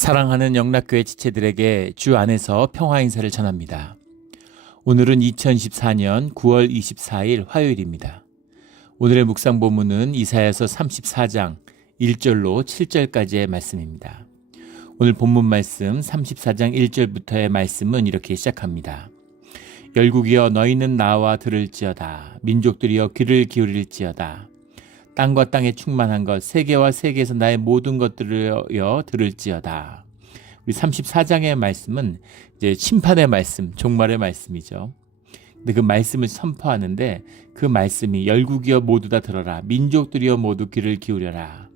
사랑하는 영락교회 지체들에게 주 안에서 평화 인사를 전합니다. 오늘은 2014년 9월 24일 화요일입니다. 오늘의 묵상 본문은 이사야서 34장 1절로 7절까지의 말씀입니다. 오늘 본문 말씀 34장 1절부터의 말씀은 이렇게 시작합니다. 열국이여 너희는 나와 들을지어다. 민족들이여 귀를 기울일지어다. 땅과 땅에 충만한 것, 세계와 세계에서 나의 모든 것들을여 들을지어다. 우리 34장의 말씀은 이제 심판의 말씀, 종말의 말씀이죠. 근데 그 말씀을 선포하는데 그 말씀이 열국이여 모두 다 들어라. 민족들이여 모두 귀를 기울여라.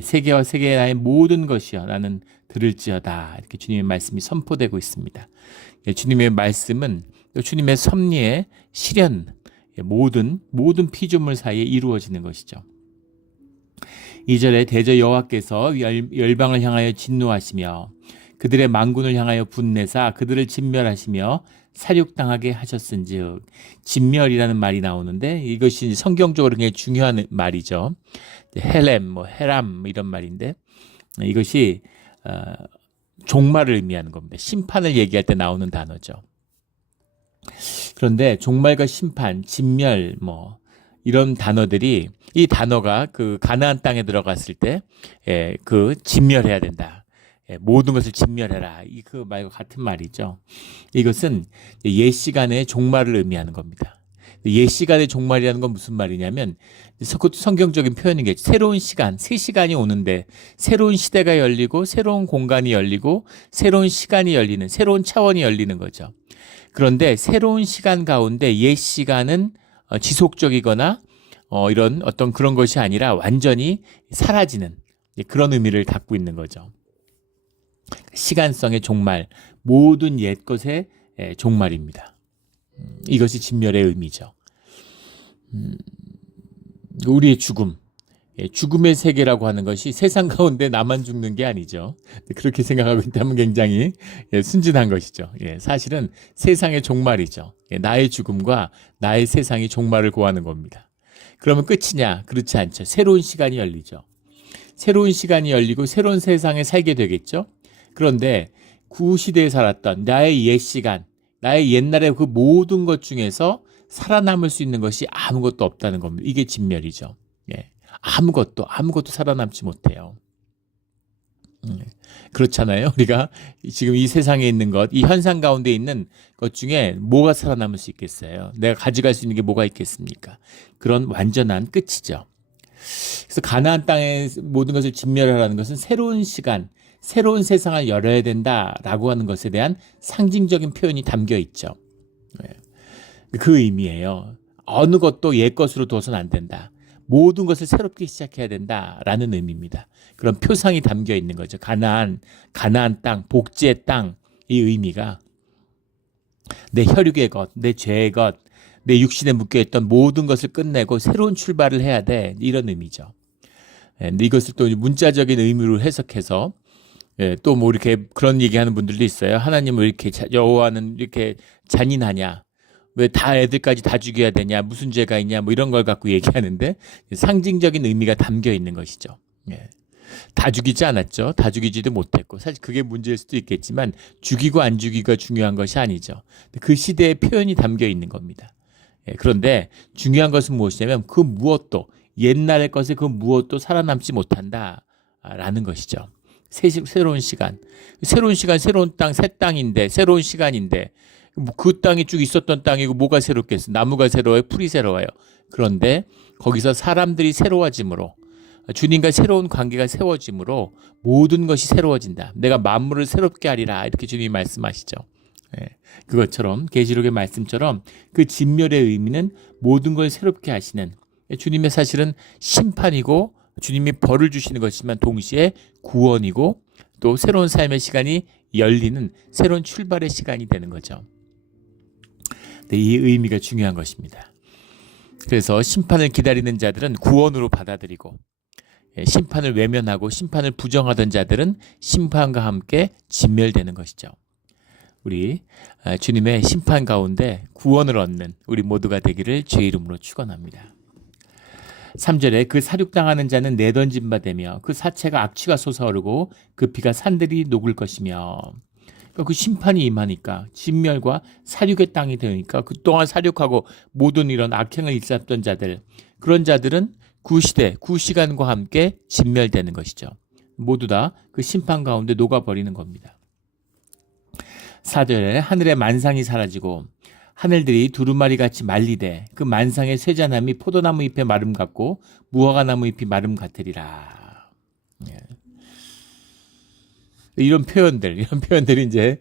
세계와 세계의 나의 모든 것이여 나는 들을지어다. 이렇게 주님의 말씀이 선포되고 있습니다. 주님의 말씀은 주님의 섭리의 실현, 모든 피조물 사이에 이루어지는 것이죠. 2절에 대저 여호와께서 열방을 향하여 진노하시며 그들의 만군을 향하여 분내사 그들을 진멸하시며 살육당하게 하셨은즉, 진멸이라는 말이 나오는데 이것이 성경적으로 굉장히 중요한 말이죠. 헬렘, 헤람 이런 말인데 이것이 종말을 의미하는 겁니다. 심판을 얘기할 때 나오는 단어죠. 그런데 종말과 심판, 진멸 이런 단어들이, 이 단어가 그 가나안 땅에 들어갔을 때 그 진멸해야 된다. 모든 것을 진멸해라. 그 말과 같은 말이죠. 이것은 옛 시간의 종말을 의미하는 겁니다. 옛 시간의 종말이라는 건 무슨 말이냐면 그것도 성경적인 표현이겠죠. 새로운 시간, 새 시간이 오는데 새로운 시대가 열리고 새로운 공간이 열리고 새로운 시간이 열리는, 새로운 차원이 열리는 거죠. 그런데 새로운 시간 가운데 옛 시간은 지속적이거나 이런 어떤 그런 것이 아니라 완전히 사라지는 그런 의미를 갖고 있는 거죠. 시간성의 종말, 모든 옛 것의 종말입니다. 이것이 진멸의 의미죠. 우리의 죽음, 죽음의 세계라고 하는 것이 세상 가운데 나만 죽는 게 아니죠. 그렇게 생각하고 있다면 굉장히 순진한 것이죠. 사실은 세상의 종말이죠. 나의 죽음과 나의 세상이 종말을 고하는 겁니다. 그러면 끝이냐? 그렇지 않죠. 새로운 시간이 열리죠. 새로운 시간이 열리고 새로운 세상에 살게 되겠죠. 그런데 구시대에 살았던 나의 옛 시간, 나의 옛날의 그 모든 것 중에서 살아남을 수 있는 것이 아무것도 없다는 겁니다. 이게 진멸이죠. 아무것도 살아남지 못해요. 그렇잖아요. 우리가 지금 이 세상에 있는 것, 이 현상 가운데 있는 것 중에 뭐가 살아남을 수 있겠어요? 내가 가져갈 수 있는 게 뭐가 있겠습니까? 그런 완전한 끝이죠. 그래서 가나안 땅의 모든 것을 진멸하라는 것은 새로운 시간, 새로운 세상을 열어야 된다라고 하는 것에 대한 상징적인 표현이 담겨 있죠. 그 의미예요. 어느 것도 옛 것으로 둬서는 안 된다. 모든 것을 새롭게 시작해야 된다라는 의미입니다. 그런 표상이 담겨 있는 거죠. 가나안 땅, 복지의 땅, 이 의미가 내 혈육의 것, 내 죄의 것, 내 육신에 묶여있던 모든 것을 끝내고 새로운 출발을 해야 돼. 이런 의미죠. 근데 이것을 또 문자적인 의미로 해석해서 또 이렇게 그런 얘기하는 분들도 있어요. 하나님은 왜 이렇게 여호와는 이렇게 잔인하냐? 왜 다 애들까지 다 죽여야 되냐? 무슨 죄가 있냐? 이런 걸 갖고 얘기하는데 상징적인 의미가 담겨 있는 것이죠. 다 죽이지 않았죠. 다 죽이지도 못했고, 사실 그게 문제일 수도 있겠지만 죽이고 안 죽이기가 중요한 것이 아니죠. 그 시대의 표현이 담겨 있는 겁니다. 그런데 중요한 것은 무엇이냐면 그 무엇도, 옛날의 것의 그 무엇도 살아남지 못한다라는 것이죠. 새로운 시간, 새로운 땅, 새 땅인데, 새로운 시간인데, 그 땅이 쭉 있었던 땅이고 뭐가 새롭겠어? 나무가 새로워요? 풀이 새로워요? 그런데 거기서 사람들이 새로워짐으로, 주님과 새로운 관계가 세워짐으로 모든 것이 새로워진다. 내가 만물을 새롭게 하리라. 이렇게 주님이 말씀하시죠. 그것처럼 계시록의 말씀처럼 그 진멸의 의미는 모든 걸 새롭게 하시는, 주님의 사실은 심판이고 주님이 벌을 주시는 것이지만 동시에 구원이고 또 새로운 삶의 시간이 열리는 새로운 출발의 시간이 되는 거죠. 이 의미가 중요한 것입니다. 그래서 심판을 기다리는 자들은 구원으로 받아들이고, 심판을 외면하고 심판을 부정하던 자들은 심판과 함께 진멸되는 것이죠. 우리 주님의 심판 가운데 구원을 얻는 우리 모두가 되기를 주의 이름으로 축원합니다. 3절에 그 사륙당하는 자는 내던진 바 되며 그 사체가 악취가 솟아오르고 그 피가 산들이 녹을 것이며. 그러니까 그 심판이 임하니까 진멸과 사륙의 땅이 되니까 그동안 사륙하고 모든 이런 악행을 일삼던 자들, 그런 자들은 구시대, 구시간과 함께 진멸되는 것이죠. 모두 다 그 심판 가운데 녹아버리는 겁니다. 4절에 하늘의 만상이 사라지고 하늘들이 두루마리 같이 말리되 그 만상의 쇠자나무 포도나무 잎의 마름 같고 무화과나무 잎이 마름 같으리라. 이런 표현들이 이제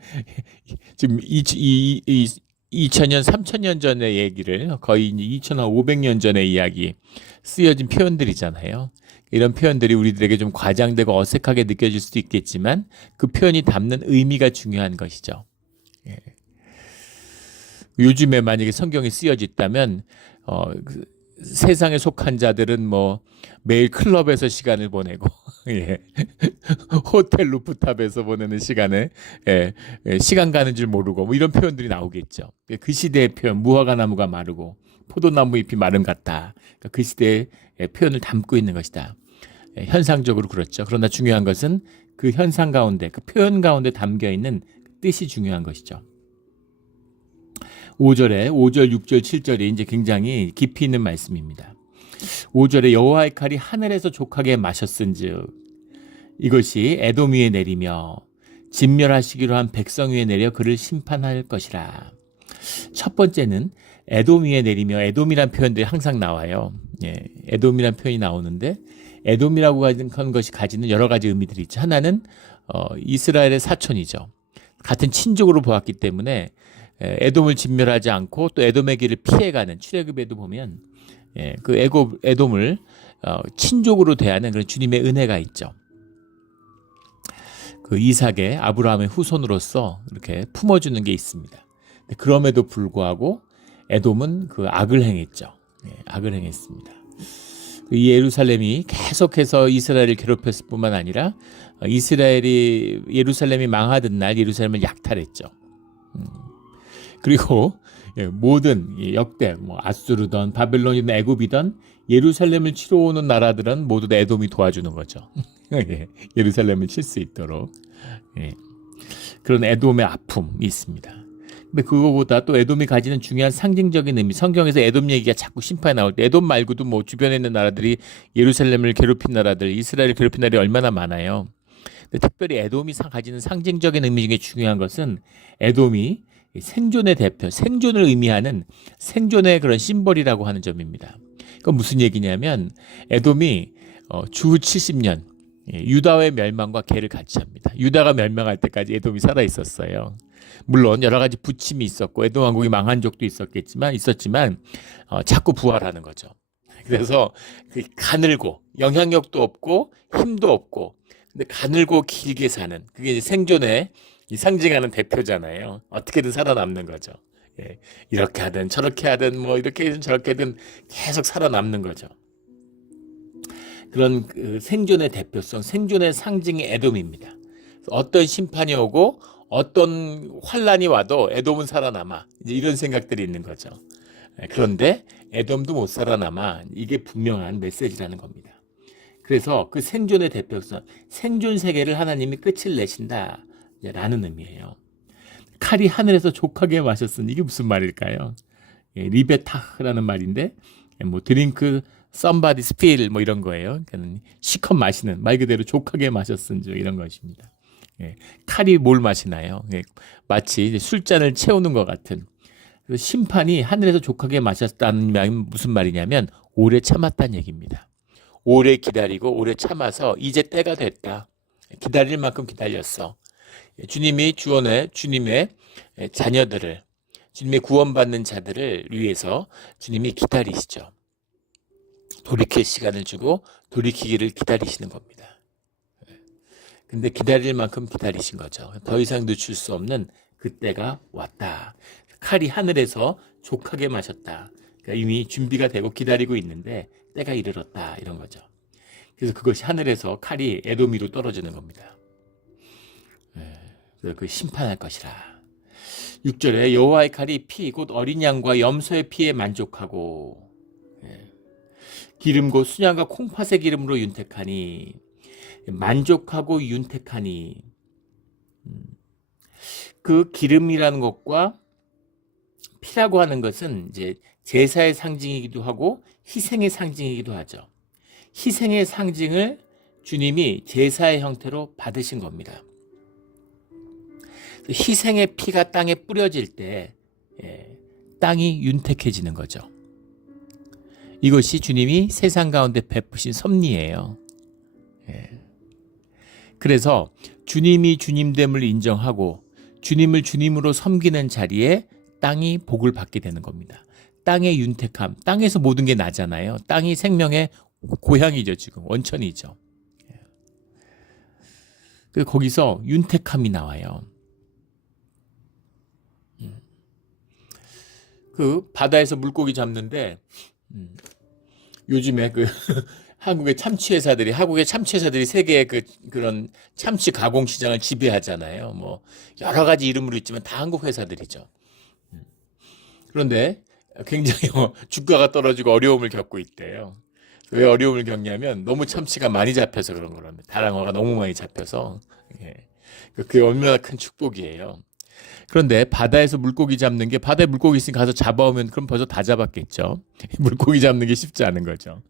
지금 2000년, 3000년 전의 얘기를 거의 2500년 전의 이야기 쓰여진 표현들이잖아요. 이런 표현들이 우리들에게 좀 과장되고 어색하게 느껴질 수도 있겠지만 그 표현이 담는 의미가 중요한 것이죠. 예. 요즘에 만약에 성경이 쓰여졌다면 세상에 속한 자들은 뭐 매일 클럽에서 시간을 보내고 예. 호텔 루프탑에서 보내는 시간에 시간 가는 줄 모르고 뭐 이런 표현들이 나오겠죠. 그 시대의 표현, 무화과 나무가 마르고 포도나무 잎이 마름 같다. 그러니까 그 시대의 표현을 담고 있는 것이다. 현상적으로 그렇죠. 그러나 중요한 것은 그 현상 가운데, 그 표현 가운데 담겨 있는 뜻이 중요한 것이죠. 5절, 6절, 7절이 이제 굉장히 깊이 있는 말씀입니다. 5절에 여호와의 칼이 하늘에서 족하게 마셨은즉 이것이 에돔 위에 내리며 진멸하시기로 한 백성 위에 내려 그를 심판할 것이라. 첫 번째는 에돔 위에 내리며, 에돔이란 표현들이 항상 나와요. 에돔이란 표현이 나오는데 에돔이라고 하는 것이 가지는 여러 가지 의미들이 있죠. 하나는 이스라엘의 사촌이죠. 같은 친족으로 보았기 때문에 에돔을 진멸하지 않고 또 에돔의 길을 피해가는, 출애굽에도 보면 그 에돔을 친족으로 대하는 그런 주님의 은혜가 있죠. 그 이삭의 아브라함의 후손으로서 이렇게 품어주는 게 있습니다. 그럼에도 불구하고 에돔은 그 악을 행했죠. 악을 행했습니다. 이 예루살렘이 계속해서 이스라엘을 괴롭혔을 뿐만 아니라 예루살렘이 망하던 날 예루살렘을 약탈했죠. 그리고 모든 역대 아수르든 바벨론이든 애굽이든 예루살렘을 치러 오는 나라들은 모두 다 에돔이 도와주는 거죠. 예루살렘을 칠 수 있도록. 그런 에돔의 아픔이 있습니다. 근데 그거보다 또 에돔이 가지는 중요한 상징적인 의미, 성경에서 에돔 얘기가 자꾸 심판에 나올 때 에돔 말고도 뭐 주변에 있는 나라들이 예루살렘을 괴롭힌 나라들, 이스라엘을 괴롭힌 나라들이 얼마나 많아요. 근데 특별히 에돔이 가지는 상징적인 의미 중에 중요한 것은 에돔이 생존의 대표, 생존을 의미하는 생존의 그런 심벌이라고 하는 점입니다. 그건 무슨 얘기냐면 에돔이 주후 70년 유다의 멸망과 개를 같이 합니다. 유다가 멸망할 때까지 에돔이 살아 있었어요. 물론 여러 가지 부침이 있었고 에돔 왕국이 망한 적도 있었지만 자꾸 부활하는 거죠. 그래서 가늘고 영향력도 없고 힘도 없고 근데 가늘고 길게 사는, 그게 이제 생존의 상징하는 대표잖아요. 어떻게든 살아남는 거죠. 이렇게 하든 저렇게 하든 뭐 이렇게든 저렇게든 계속 살아남는 거죠. 그런 그 생존의 대표성, 생존의 상징이 에돔입니다. 어떤 심판이 오고 어떤 환란이 와도 에돔은 살아남아. 이제 이런 생각들이 있는 거죠. 그런데 에돔도 못 살아남아. 이게 분명한 메시지라는 겁니다. 그래서 그 생존의 대표성, 생존 세계를 하나님이 끝을 내신다 라는 의미예요. 칼이 하늘에서 족하게 마셨으니 이게 무슨 말일까요? 리베타라는 말인데 뭐 드링크 somebody spill 뭐 이런 거예요. 그러니까 시컷 마시는, 말 그대로 족하게 마셨은지 이런 것입니다. 칼이 뭘 마시나요? 마치 술잔을 채우는 것 같은. 그래서 심판이 하늘에서 족하게 마셨다는 말이 무슨 말이냐면 오래 참았다는 얘기입니다. 오래 기다리고 오래 참아서 이제 때가 됐다. 기다릴 만큼 기다렸어. 주님이 주님의 자녀들을, 주님의 구원받는 자들을 위해서 주님이 기다리시죠. 돌이킬 시간을 주고 돌이키기를 기다리시는 겁니다. 근데 기다릴 만큼 기다리신 거죠. 더 이상 늦출 수 없는 그때가 왔다. 칼이 하늘에서 족하게 마셨다. 그러니까 이미 준비가 되고 기다리고 있는데 때가 이르렀다, 이런 거죠. 그래서 그것이 하늘에서 칼이 에돔 위로 떨어지는 겁니다. 그래서 그 심판할 것이라. 6절에 여호와의 칼이 피 곧 어린 양과 염소의 피에 만족하고. 기름 곧 순양과 콩팥의 기름으로 윤택하니 만족하고 윤택하니 그 기름이라는 것과 피라고 하는 것은 이제 제사의 상징이기도 하고 희생의 상징이기도 하죠. 희생의 상징을 주님이 제사의 형태로 받으신 겁니다. 희생의 피가 땅에 뿌려질 때 땅이 윤택해지는 거죠. 이것이 주님이 세상 가운데 베푸신 섭리예요. 그래서 주님이 주님됨을 인정하고 주님을 주님으로 섬기는 자리에 땅이 복을 받게 되는 겁니다. 땅의 윤택함, 땅에서 모든 게 나잖아요. 땅이 생명의 고향이죠. 지금 원천이죠. 그래서 거기서 윤택함이 나와요. 그 바다에서 물고기 잡는데 요즘에 그 한국의 참치 회사들이 세계의 그런 참치 가공 시장을 지배하잖아요. 뭐 여러 가지 이름으로 있지만 다 한국 회사들이죠. 그런데 굉장히 주가가 떨어지고 어려움을 겪고 있대요. 왜 어려움을 겪냐면 너무 참치가 많이 잡혀서 그런 거랍니다. 다랑어가 너무 많이 잡혀서. 그게 얼마나 큰 축복이에요. 그런데 바다에서 물고기 잡는 게, 바다에 물고기 있으니까 가서 잡아오면 그럼 벌써 다 잡았겠죠. 물고기 잡는 게 쉽지 않은 거죠.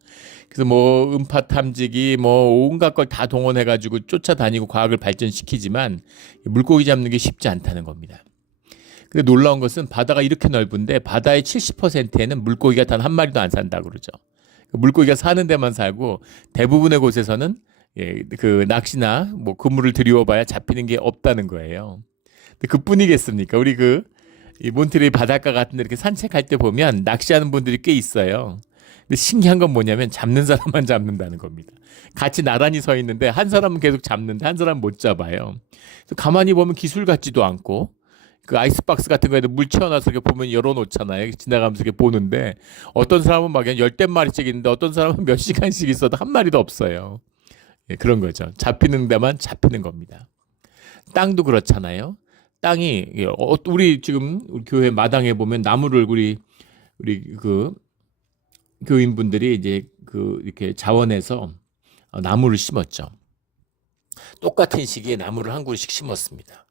그래서 뭐 음파 탐지기 뭐 온갖 걸 다 동원해가지고 쫓아다니고 과학을 발전시키지만 물고기 잡는 게 쉽지 않다는 겁니다. 근데 놀라운 것은 바다가 이렇게 넓은데 바다의 70%에는 물고기가 단 한 마리도 안 산다고 그러죠. 물고기가 사는 데만 살고 대부분의 곳에서는 그 낚시나 뭐 그물을 들이워봐야 잡히는 게 없다는 거예요. 근데 그뿐이겠습니까? 우리 이 몬트레이 바닷가 같은 데 이렇게 산책할 때 보면 낚시하는 분들이 꽤 있어요. 근데 신기한 건 뭐냐면 잡는 사람만 잡는다는 겁니다. 같이 나란히 서 있는데 한 사람은 계속 잡는데 한 사람은 못 잡아요. 그래서 가만히 보면 기술 같지도 않고, 그 아이스박스 같은 거에도 물 채워놔서 이렇게 보면 열어놓잖아요. 지나가면서 이렇게 보는데 어떤 사람은 막 열댓 마리씩 있는데 어떤 사람은 몇 시간씩 있어도 한 마리도 없어요. 그런 거죠. 잡히는 데만 잡히는 겁니다. 땅도 그렇잖아요. 땅이 우리 지금 우리 교회 마당에 보면 나무를 우리 그 교인분들이 이제 이렇게 자원해서 나무를 심었죠. 똑같은 시기에 나무를 한 그루씩 심었습니다.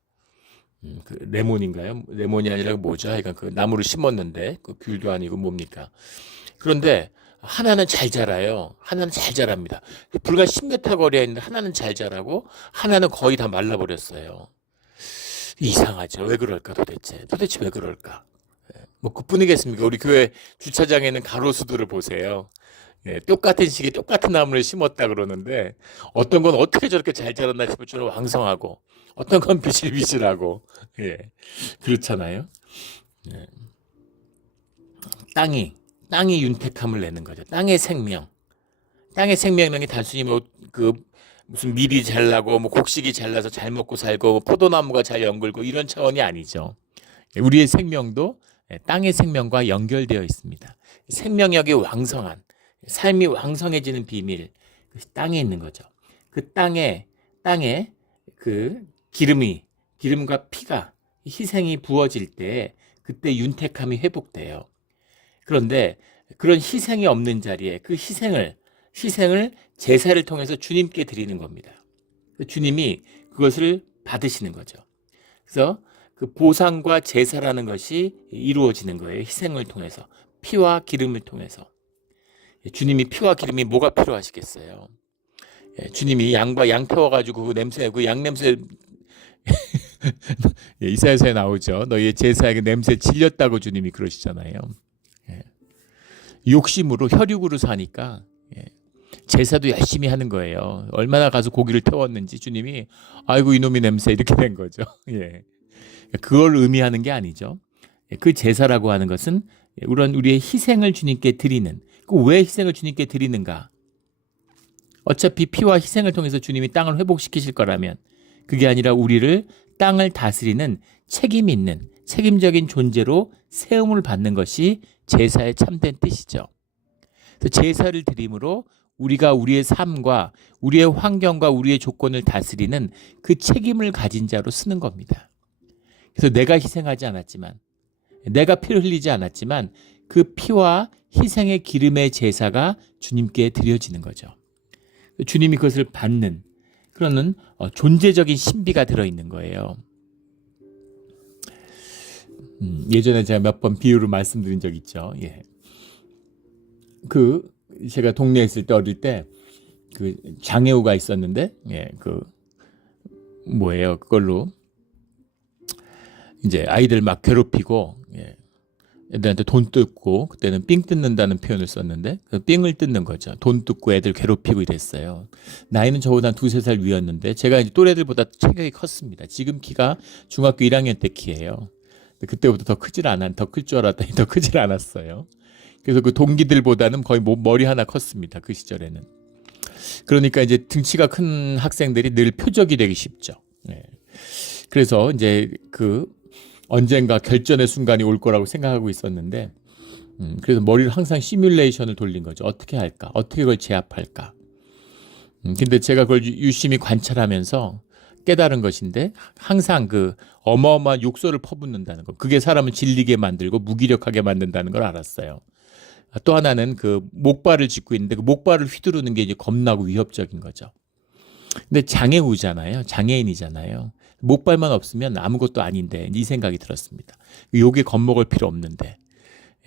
그 레몬인가요? 레몬이 아니라 뭐죠? 그러니까 그 나무를 심었는데 그 귤도 아니고 뭡니까? 그런데 하나는 잘 자라요. 하나는 잘 자랍니다. 불과 10m 거리에 있는데 하나는 잘 자라고 하나는 거의 다 말라버렸어요. 이상하죠. 왜 그럴까 도대체 왜 그럴까? 뭐 그뿐이겠습니까? 우리 교회 주차장에 있는 가로수들을 보세요. 똑같은 시기에 똑같은 나무를 심었다 그러는데 어떤 건 어떻게 저렇게 잘 자랐나 싶을 정도로 왕성하고 어떤 건 비실비실하고 그렇잖아요. 땅이 윤택함을 내는 거죠. 땅의 생명이라는 게 단순히 무슨 밀이 잘 나고 뭐 곡식이 잘 나서 잘 먹고 살고 뭐 포도나무가 잘 연글고 이런 차원이 아니죠. 우리의 생명도 땅의 생명과 연결되어 있습니다. 생명력이 왕성한, 삶이 왕성해지는 비밀, 그것이 땅에 있는 거죠. 그 땅에 그 기름과 피가, 희생이 부어질 때 그때 윤택함이 회복돼요. 그런데 그런 희생이 없는 자리에 그 희생을 제사를 통해서 주님께 드리는 겁니다. 주님이 그것을 받으시는 거죠. 그래서 그 보상과 제사라는 것이 이루어지는 거예요. 희생을 통해서, 피와 기름을 통해서. 주님이 피와 기름이 뭐가 필요하시겠어요? 주님이 양 태워가지고 그 냄새, 그 양 냄새 이사야서에 나오죠. 너희의 제사에 냄새 질렸다고 주님이 그러시잖아요. 욕심으로 혈육으로 사니까 제사도 열심히 하는 거예요. 얼마나 가서 고기를 태웠는지 주님이 아이고 이놈의 냄새 이렇게 된 거죠. 그걸 의미하는 게 아니죠. 그 제사라고 하는 것은 우리의 희생을 주님께 드리는, 왜 희생을 주님께 드리는가? 어차피 피와 희생을 통해서 주님이 땅을 회복시키실 거라면 그게 아니라 우리를 땅을 다스리는 책임 있는 책임적인 존재로 세움을 받는 것이 제사의 참된 뜻이죠. 그래서 제사를 드림으로 우리가 우리의 삶과 우리의 환경과 우리의 조건을 다스리는 그 책임을 가진 자로 쓰는 겁니다. 그래서 내가 희생하지 않았지만, 내가 피를 흘리지 않았지만 그 피와 희생의 기름의 제사가 주님께 드려지는 거죠. 주님이 그것을 받는 그런 존재적인 신비가 들어있는 거예요. 예전에 제가 몇 번 비유로 말씀드린 적 있죠. 예. 제가 동네에 있을 때 어릴 때 장애우가 있었는데, 예, 그걸로 이제 아이들 막 괴롭히고, 예, 애들한테 돈 뜯고, 그때는 삥 뜯는다는 표현을 썼는데, 삥을 뜯는 거죠. 돈 뜯고 애들 괴롭히고 이랬어요. 나이는 저보다 한 2-3살 위였는데, 제가 이제 또래들보다 체격이 컸습니다. 지금 키가 중학교 1학년 때 키예요. 그때부터 더 클 줄 알았더니 더 크질 않았어요. 그래서 그 동기들보다는 거의 머리 하나 컸습니다. 그 시절에는. 그러니까 이제 등치가 큰 학생들이 늘 표적이 되기 쉽죠. 네. 그래서 이제 언젠가 결전의 순간이 올 거라고 생각하고 있었는데, 그래서 머리를 항상 시뮬레이션을 돌린 거죠. 어떻게 할까? 어떻게 그걸 제압할까? 근데 제가 그걸 유심히 관찰하면서 깨달은 것인데, 항상 어마어마한 욕설을 퍼붓는다는 거. 그게 사람을 질리게 만들고 무기력하게 만든다는 걸 알았어요. 또 하나는 목발을 짚고 있는데 그 목발을 휘두르는 게 이제 겁나고 위협적인 거죠. 근데 장애우잖아요. 장애인이잖아요. 목발만 없으면 아무것도 아닌데 이 생각이 들었습니다. 욕에 겁먹을 필요 없는데.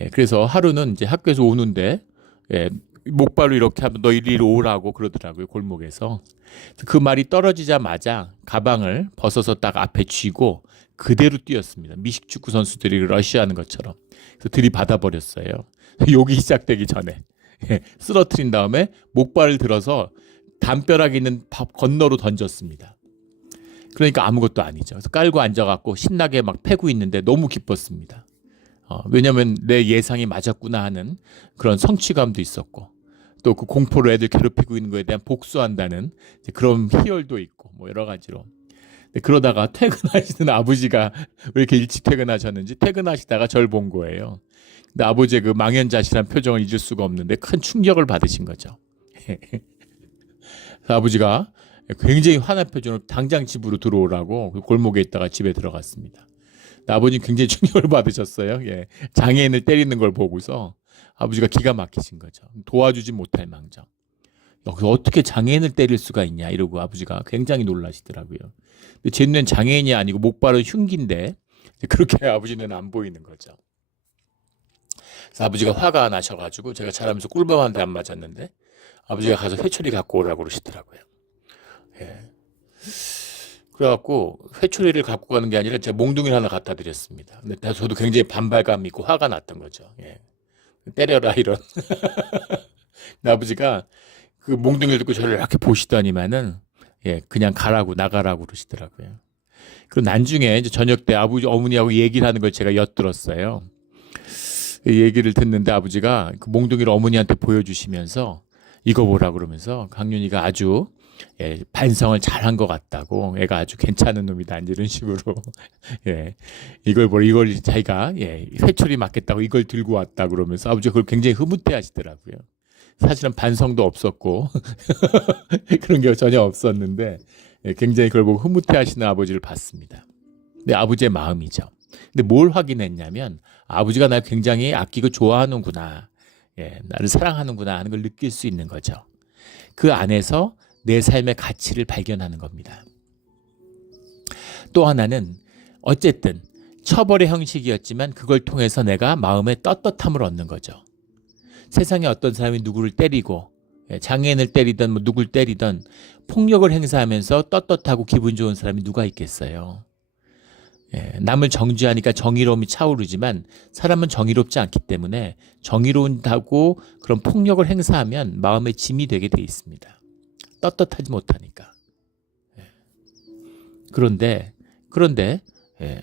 예, 그래서 하루는 이제 학교에서 오는데, 예, 목발로 이렇게 하면 너 이리로 오라고 그러더라고요. 골목에서. 그 말이 떨어지자마자 가방을 벗어서 딱 앞에 쥐고 그대로 뛰었습니다. 미식축구 선수들이 러시아하는 것처럼. 그래서 들이받아 버렸어요. 욕이 시작되기 전에. 예, 쓰러뜨린 다음에 목발을 들어서 담벼락에 있는 건너로 던졌습니다. 그러니까 아무것도 아니죠. 그래서 깔고 앉아갖고 신나게 막 패고 있는데 너무 기뻤습니다. 왜냐하면 내 예상이 맞았구나 하는 그런 성취감도 있었고, 또 그 공포로 애들 괴롭히고 있는 거에 대한 복수한다는 그런 희열도 있고, 뭐 여러 가지로. 그러다가 퇴근하시는 아버지가 왜 이렇게 일찍 퇴근하셨는지 퇴근하시다가 절 본 거예요. 근데 아버지의 그 망연자실한 표정을 잊을 수가 없는데 큰 충격을 받으신 거죠. 아버지가 굉장히 화난 표정으로 당장 집으로 들어오라고 골목에 있다가 집에 들어갔습니다. 아버지는 굉장히 충격을 받으셨어요. 예. 장애인을 때리는 걸 보고서 아버지가 기가 막히신 거죠. 도와주지 못할 망정. 여기서 어떻게 장애인을 때릴 수가 있냐 이러고 아버지가 굉장히 놀라시더라고요. 근데 제 눈엔 장애인이 아니고 목발은 흉기인데 그렇게 아버지는 안 보이는 거죠. 그래서 아버지가 화가 나셔가지고 제가 자라면서 꿀밤 한 대 안 맞았는데 아버지가 가서 회초리 갖고 오라고 그러시더라고요. 예. 그래갖고 회초리를 갖고 가는 게 아니라 제가 몽둥이를 하나 갖다 드렸습니다. 근데 저도 굉장히 반발감이 있고 화가 났던 거죠. 예. 때려라 이런. 아버지가 그 몽둥이를 듣고 저를 이렇게 보시더니만은, 예, 그냥 가라고 나가라고 그러시더라고요. 그리고 나중에 이제 저녁 때 어머니하고 얘기를 하는 걸 제가 엿들었어요. 얘기를 듣는데 아버지가 그 몽둥이를 어머니한테 보여주시면서 이거 보라 그러면서 강윤이가 아주, 예, 반성을 잘한 것 같다고, 애가 아주 괜찮은 놈이다 이런 식으로, 예, 이걸 자기가, 예, 회초리 맞겠다고 이걸 들고 왔다 그러면서 아버지가 그걸 굉장히 흐뭇해하시더라고요. 사실은 반성도 없었고 그런 게 전혀 없었는데, 예, 굉장히 그걸 보고 흐뭇해하시는 아버지를 봤습니다. 근데 아버지의 마음이죠. 근데 뭘 확인했냐면 아버지가 날 굉장히 아끼고 좋아하는구나, 예, 나를 사랑하는구나 하는 걸 느낄 수 있는 거죠. 그 안에서 내 삶의 가치를 발견하는 겁니다. 또 하나는 어쨌든 처벌의 형식이었지만 그걸 통해서 내가 마음의 떳떳함을 얻는 거죠. 세상에 어떤 사람이 누구를 때리고, 장애인을 때리든 뭐 누굴 때리든 폭력을 행사하면서 떳떳하고 기분 좋은 사람이 누가 있겠어요. 예, 남을 정죄하니까 정의로움이 차오르지만 사람은 정의롭지 않기 때문에 정의로운다고 그런 폭력을 행사하면 마음의 짐이 되게 돼 있습니다. 떳떳하지 못하니까. 예. 그런데 예.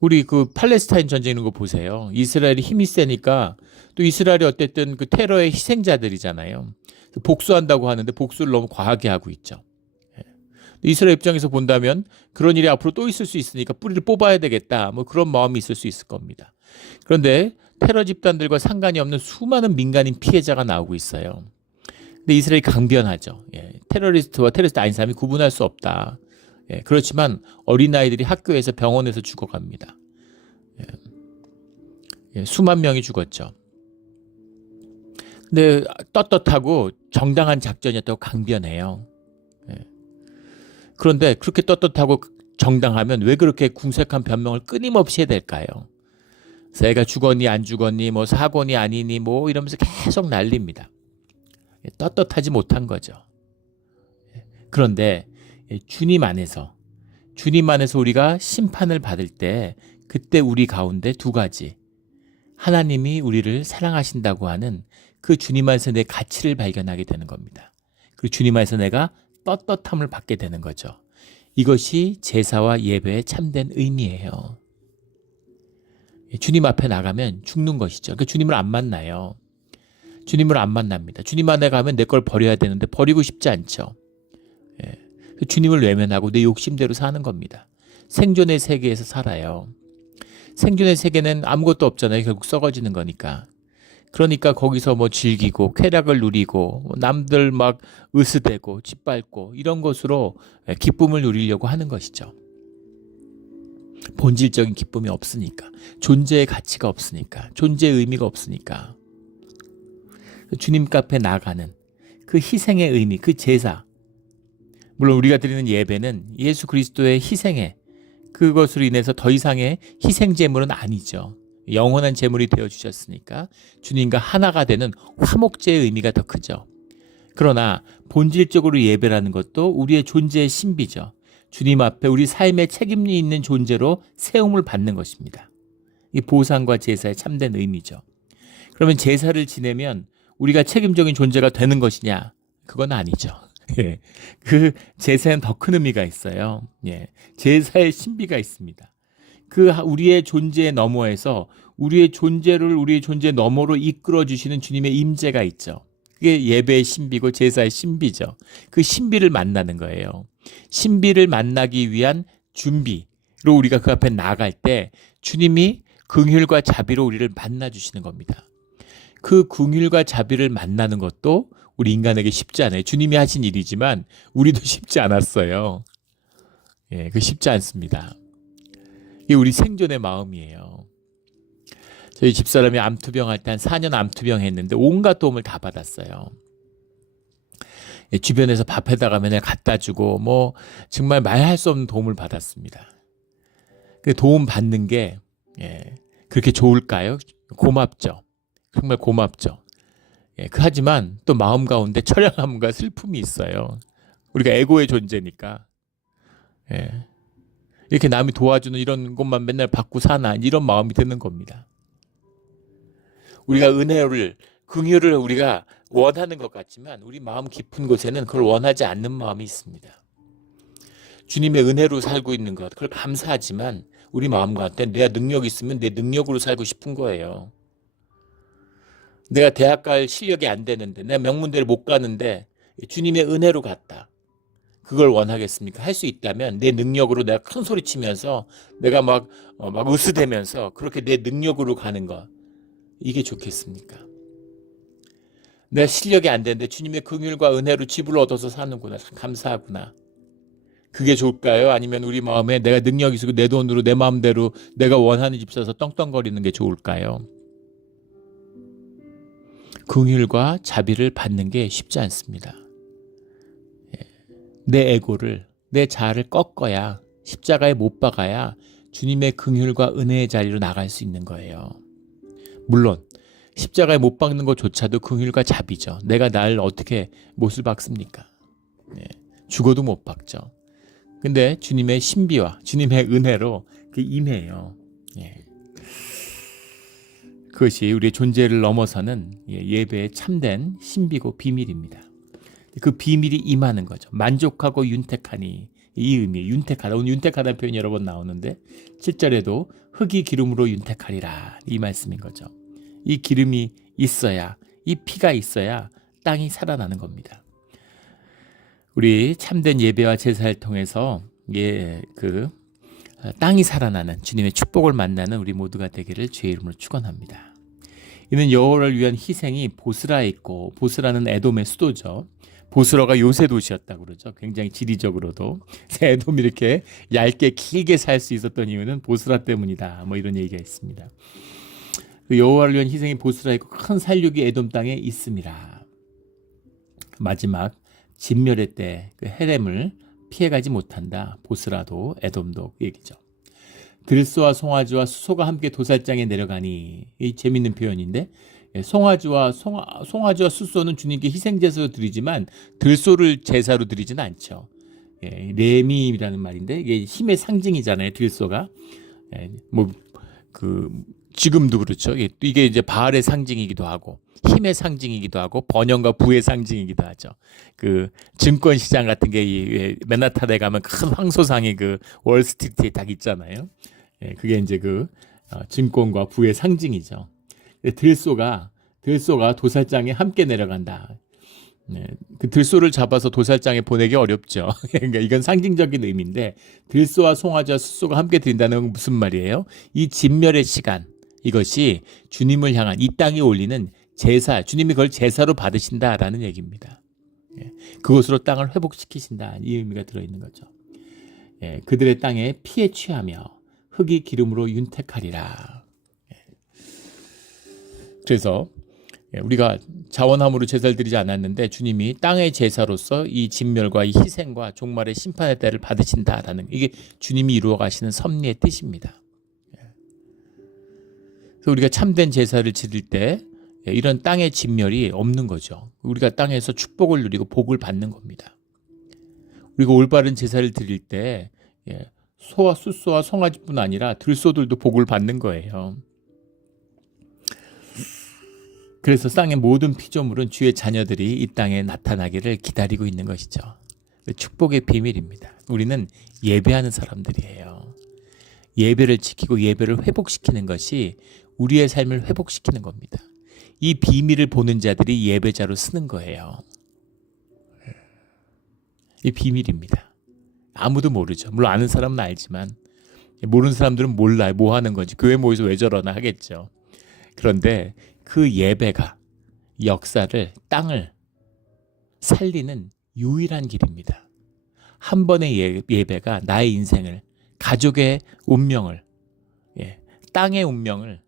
우리 그 팔레스타인 전쟁 이런 거 보세요. 이스라엘이 힘이 세니까 또 이스라엘이 어쨌든 그 테러의 희생자들이잖아요. 복수한다고 하는데 복수를 너무 과하게 하고 있죠. 예. 이스라엘 입장에서 본다면 그런 일이 앞으로 또 있을 수 있으니까 뿌리를 뽑아야 되겠다, 뭐 그런 마음이 있을 수 있을 겁니다. 그런데 테러 집단들과 상관이 없는 수많은 민간인 피해자가 나오고 있어요. 근데 이스라엘이 강변하죠. 예, 테러리스트와 테러리스트 아닌 사람이 구분할 수 없다. 예, 그렇지만 어린아이들이 학교에서 병원에서 죽어갑니다. 예, 수만 명이 죽었죠. 근데 떳떳하고 정당한 작전이었다고 강변해요. 그런데 그렇게 떳떳하고 정당하면 왜 그렇게 궁색한 변명을 끊임없이 해야 될까요? 애가 죽었니 안 죽었니 뭐 사고니 아니니 뭐 이러면서 계속 난립니다. 떳떳하지 못한 거죠. 그런데 주님 안에서 우리가 심판을 받을 때 그때 우리 가운데 두 가지, 하나님이 우리를 사랑하신다고 하는 그 주님 안에서 내 가치를 발견하게 되는 겁니다. 그리고 주님 안에서 내가 떳떳함을 받게 되는 거죠. 이것이 제사와 예배의 참된 의미예요. 주님 앞에 나가면 죽는 것이죠. 그러니까 주님을 안 만나요. 주님을 안 만납니다. 주님 안에 가면 내 걸 버려야 되는데 버리고 싶지 않죠. 주님을 외면하고 내 욕심대로 사는 겁니다. 생존의 세계에서 살아요. 생존의 세계는 아무것도 없잖아요. 결국 썩어지는 거니까. 그러니까 거기서 뭐 즐기고 쾌락을 누리고 남들 막 으스대고 짓밟고 이런 것으로 기쁨을 누리려고 하는 것이죠. 본질적인 기쁨이 없으니까, 존재의 가치가 없으니까, 존재의 의미가 없으니까. 주님 앞에 나가는 그 희생의 의미, 그 제사, 물론 우리가 드리는 예배는 예수 그리스도의 희생에, 그것으로 인해서 더 이상의 희생 제물은 아니죠. 영원한 제물이 되어주셨으니까 주님과 하나가 되는 화목제의 의미가 더 크죠. 그러나 본질적으로 예배라는 것도 우리의 존재의 신비죠. 주님 앞에 우리 삶에 책임이 있는 존재로 세움을 받는 것입니다. 이 보상과 제사의 참된 의미죠. 그러면 제사를 지내면 우리가 책임적인 존재가 되는 것이냐? 그건 아니죠. 그 제사에는 더 큰 의미가 있어요. 제사의 신비가 있습니다. 그 우리의 존재 너머에서 우리의 존재를 우리의 존재 너머로 이끌어 주시는 주님의 임재가 있죠. 그게 예배의 신비고 제사의 신비죠. 그 신비를 만나는 거예요. 신비를 만나기 위한 준비로 우리가 그 앞에 나갈 때 주님이 긍휼과 자비로 우리를 만나 주시는 겁니다. 그 긍휼과 자비를 만나는 것도 우리 인간에게 쉽지 않아요. 주님이 하신 일이지만 우리도 쉽지 않았어요. 그 쉽지 않습니다. 이게 우리 생존의 마음이에요. 저희 집사람이 암투병 할 때 한 4년 암투병 했는데 온갖 도움을 다 받았어요. 주변에서 밥 해다가 맨날 갖다 주고 뭐 정말 말할 수 없는 도움을 받았습니다. 그 도움 받는 게 그렇게 좋을까요? 고맙죠. 정말 고맙죠. 하지만 또 마음 가운데 처량함과 슬픔이 있어요. 우리가 에고의 존재니까. 이렇게 남이 도와주는 이런 것만 맨날 받고 사나 이런 마음이 드는 겁니다. 우리가 은혜를, 긍휼을 우리가 원하는 것 같지만 우리 마음 깊은 곳에는 그걸 원하지 않는 마음이 있습니다. 주님의 은혜로 살고 있는 것, 그걸 감사하지만 우리 마음 가운데 내가 능력이 있으면 내 능력으로 살고 싶은 거예요. 내가 대학 갈 실력이 안 되는데, 내가 명문대를 못 가는데 주님의 은혜로 갔다. 그걸 원하겠습니까? 할 수 있다면 내 능력으로 내가 큰 소리 치면서 내가 막 으스대면서 그렇게 내 능력으로 가는 거, 이게 좋겠습니까? 내가 실력이 안 되는데 주님의 긍휼과 은혜로 집을 얻어서 사는구나, 감사하구나. 그게 좋을까요? 아니면 우리 마음에 내가 능력이 있고 내 돈으로 내 마음대로 내가 원하는 집 사서 떵떵거리는 게 좋을까요? 긍휼과 자비를 받는 게 쉽지 않습니다. 내 에고를, 내 자아를 꺾어야, 십자가에 못 박아야 주님의 긍휼과 은혜의 자리로 나갈 수 있는 거예요. 물론 십자가에 못 박는 것조차도 긍휼과 자비죠. 내가 날 어떻게 못을 박습니까? 죽어도 못 박죠. 근데 주님의 신비와 주님의 은혜로 그 임해요. 그것이 우리의 존재를 넘어서는 예배의 참된 신비고 비밀입니다. 그 비밀이 임하는 거죠. 만족하고 윤택하니, 이 의미, 윤택하다. 오늘 윤택하다는 표현이 여러 번 나오는데 7절에도 흙이 기름으로 윤택하리라, 이 말씀인 거죠. 이 기름이 있어야, 이 피가 있어야 땅이 살아나는 겁니다. 우리 참된 예배와 제사를 통해서 땅이 살아나는 주님의 축복을 만나는 우리 모두가 되기를 주의 이름으로 축원합니다. 이는 여호와를 위한 희생이 보스라에 있고, 보스라는 에돔의 수도죠. 보스라가 요새 도시였다고 그러죠. 굉장히 지리적으로도 에돔이 이렇게 얇게 길게 살 수 있었던 이유는 보스라 때문이다, 뭐 이런 얘기가 있습니다. 그 여호와를 위한 희생이 보스라 있고 큰 살육이 에돔 땅에 있음이라. 마지막 진멸의 때 그 헤렘을 피해가지 못한다. 보스라도 에돔도 얘기죠. 들소와 송아지와 수소가 함께 도살장에 내려가니, 이 재밌는 표현인데, 송아지와 수소는 주님께 희생제사로 드리지만 들소를 제사로 드리지는 않죠. 레미라는 말인데 이게 힘의 상징이잖아요. 들소가 지금도 그렇죠. 이게 이제 바알의 상징이기도 하고 힘의 상징이기도 하고 번영과 부의 상징이기도 하죠. 그 증권 시장 같은 게 맨하탄에 가면 큰 황소상이 그 월스트리트에 딱 있잖아요. 그게 이제 증권과 부의 상징이죠. 들소가 도살장에 함께 내려간다. 그 들소를 잡아서 도살장에 보내기 어렵죠. 그러니까 이건 상징적인 의미인데, 들소와 송아지와 수소가 함께 드린다는 건 무슨 말이에요? 이 진멸의 시간, 이것이 주님을 향한 이 땅에 올리는 제사, 주님이 그걸 제사로 받으신다라는 얘기입니다. 그것으로 땅을 회복시키신다, 이 의미가 들어있는 거죠. 그들의 땅에 피에 취하며 흙이 기름으로 윤택하리라. 그래서 우리가 자원함으로 제사를 드리지 않았는데 주님이 땅의 제사로서 이 진멸과 이 희생과 종말의 심판의 때를 받으신다라는, 이게 주님이 이루어 가시는 섭리의 뜻입니다. 그래서 우리가 참된 제사를 드릴 때 이런 땅의 진멸이 없는 거죠. 우리가 땅에서 축복을 누리고 복을 받는 겁니다. 우리가 올바른 제사를 드릴 때 소와 수소와 송아지뿐 아니라 들소들도 복을 받는 거예요. 그래서 땅의 모든 피조물은 주의 자녀들이 이 땅에 나타나기를 기다리고 있는 것이죠. 축복의 비밀입니다. 우리는 예배하는 사람들이에요. 예배를 지키고 예배를 회복시키는 것이 우리의 삶을 회복시키는 겁니다. 이 비밀을 보는 자들이 예배자로 쓰는 거예요. 이 비밀입니다. 아무도 모르죠. 물론 아는 사람은 알지만 모르는 사람들은 몰라요. 뭐 하는 건지, 교회 모여서 왜 저러나 하겠죠. 그런데 그 예배가 역사를, 땅을 살리는 유일한 길입니다. 한 번의 예배가 나의 인생을, 가족의 운명을, 땅의 운명을,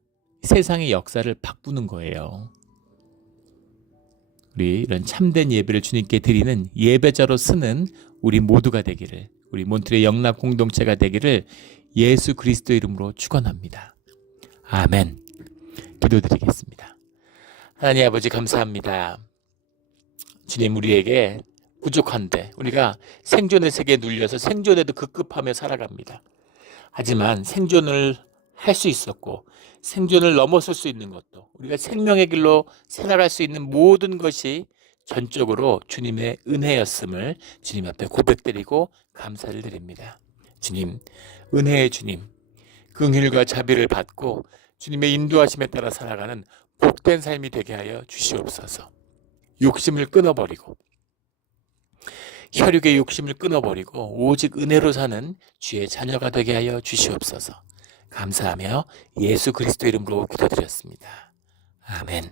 세상의 역사를 바꾸는 거예요. 우리 이런 참된 예배를 주님께 드리는 예배자로 쓰는 우리 모두가 되기를, 우리 몬트레 영락 공동체가 되기를 예수 그리스도 이름으로 축원합니다. 아멘. 기도드리겠습니다. 하나님 아버지, 감사합니다. 주님, 우리에게 부족한데 우리가 생존의 세계에 눌려서 생존에도 급급하며 살아갑니다. 하지만 생존을 할 수 있었고 생존을 넘어설 수 있는 것도, 우리가 생명의 길로 살아갈 수 있는 모든 것이 전적으로 주님의 은혜였음을 주님 앞에 고백드리고 감사를 드립니다. 주님, 은혜의 주님, 긍휼과 자비를 받고 주님의 인도하심에 따라 살아가는 복된 삶이 되게 하여 주시옵소서. 욕심을 끊어버리고, 혈육의 욕심을 끊어버리고 오직 은혜로 사는 주의 자녀가 되게 하여 주시옵소서. 감사하며 예수 그리스도 이름으로 기도드렸습니다. 아멘.